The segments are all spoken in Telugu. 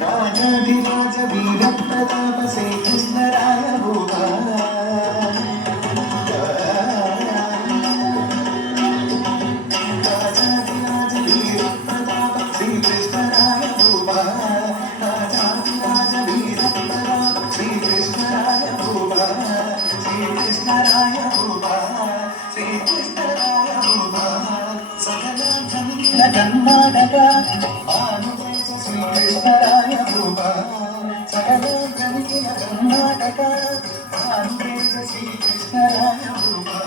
राजाधिराज वीरप्रताप श्रीकृष्णराय भूपा राजाधिराज वीरप्रताप श्रीकृष्णराय भूपा राजाधिराज वीरप्रताप श्रीकृष्णराय भूपा श्रीकृष्णराय भूपा श्रीकृष्णराय भूपा सकल कर्नाटक श्रीकृष्णराय भूपा सकल कर्नाटक श्रीकृष्णराय भूपा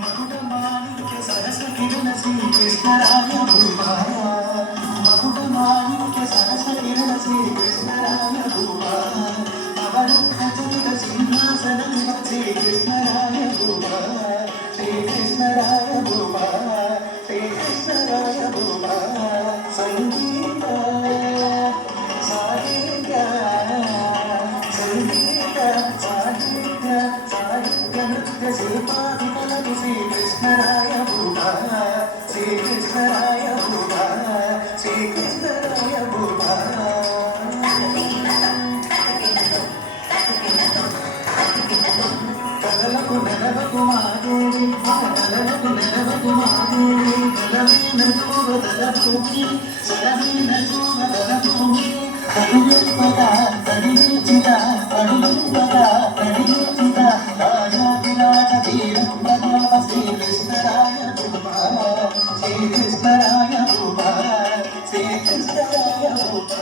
मकुटमाणिक्य सरस किरण श्रीकृष्णराय भूपा मकुटमाणिक्य सरस किरण श्रीकृष्णराय भूपा अवरुद्धचरित सिंहासन श्रीकृष्णराय भूपा श्रीकृष्णराय भूपा श्रीकृष्णराय भूपा संगीत साहित्य संगीत साहित्य साहित्य नृत्य शिल्पाधिकल श्रीकृष्णराय भूपा श्रीकृष्णराय भूपा श्रीकृष्णराय भूपा కలలకు నెలవకు మాదేవి కలలకు నెలవకు మాదేవి కలవీన చూవదల భూమి సరవీన చూవదల భూమి కడియుపద కడియుచిత కడియుపద కడియుచిత రాజాధిరాజ వీరప్రతాప శ్రీకృష్ణరాయ భూపా శ్రీకృష్ణరాయ భూపా శ్రీకృష్ణరాయ భూపా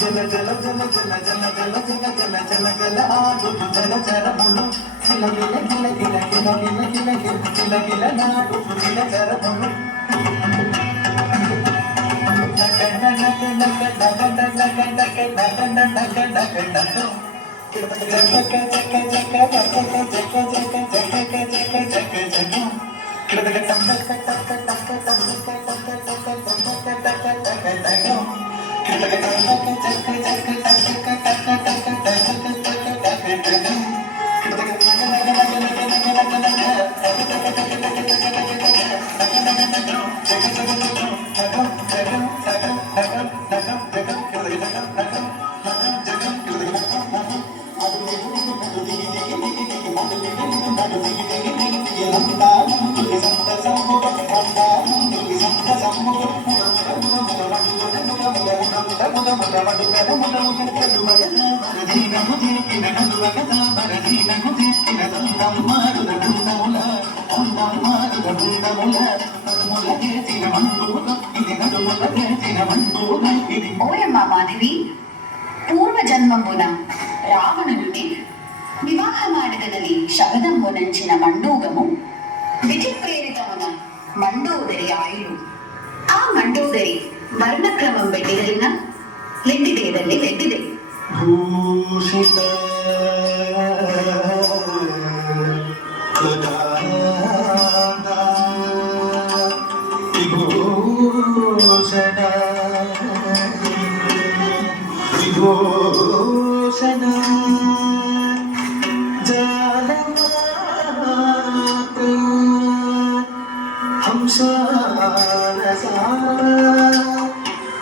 జల జల జల జల జల జల జల జల జల జల ఆడు జల జరములు గిల గిల గిల గిల గిల గిల గిల గిల గిల గిల నాడు గిల జరములు ఓయమ్మ మాధవి పూర్వ జన్మమున రావణుని వివాహమాడదనని శబదమునంచిన మండూగము విధి ప్రేరితమున మండోదరి ఆయులు ಆ ಮಂಡೋದರಿ ವರ್ಣಕ್ರಮಂ ಬೆಟ್ಟಿದರಿನ ಲೆಂಡಿದೇದಲ್ಲಿ ಲೆಂಡಿದೆ ಭೂಷಿತ ವಿಭೂಷಣ ವಿಭೂಷಣ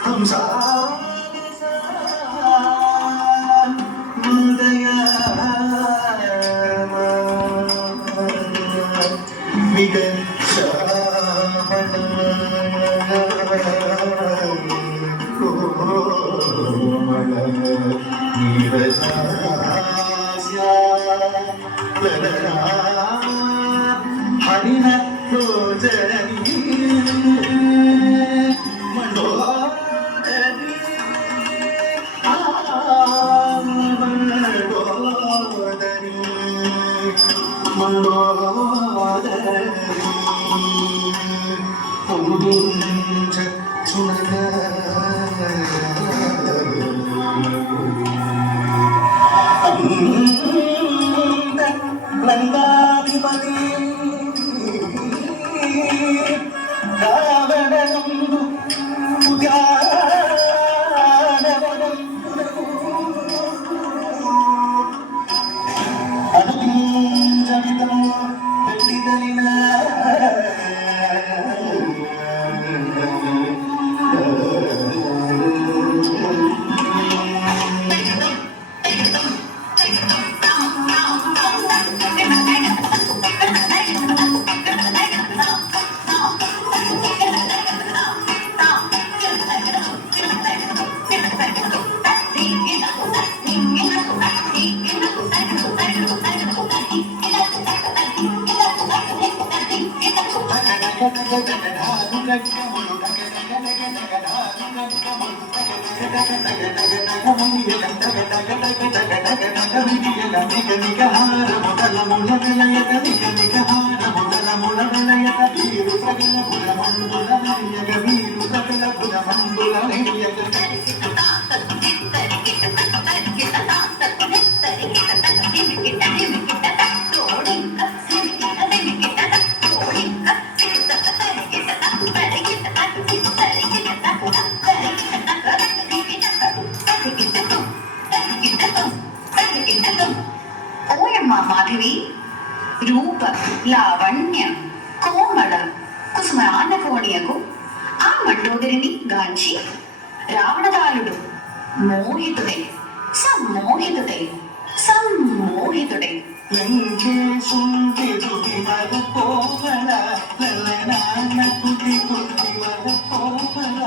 हंसा హరిణ రోజని మండోదరి మండోదరి మండోదరి పొంగించ చునగ లంగాధిపతి రావణందు అనుజమితం పెట్టిదలిన ఓయమ్మ మాధవి రూప లావణ్య కోమళ కుసుమానకోణియకు ఆ మండోదరిని గాంచి రావణదాలుడు మోహితుడే సమ్మోహితుడే లంకేశుంటి తుది వర కోమల లలనాన్న కుటి కుటి వర కోమల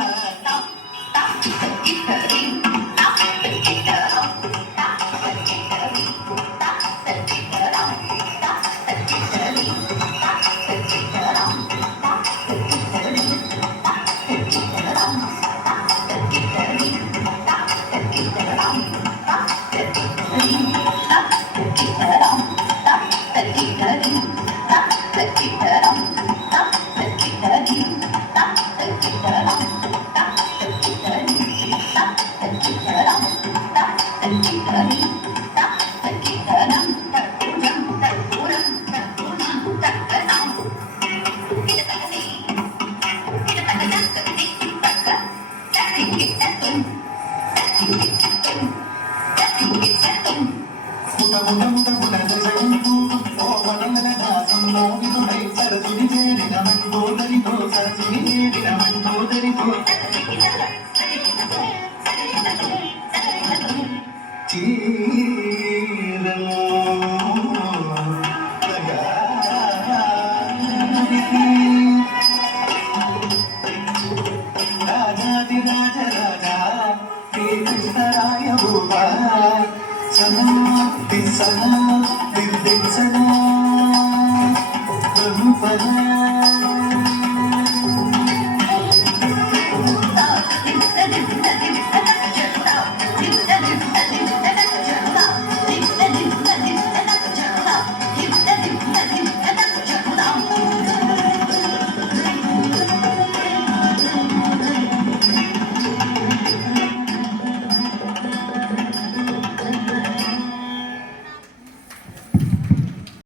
సనా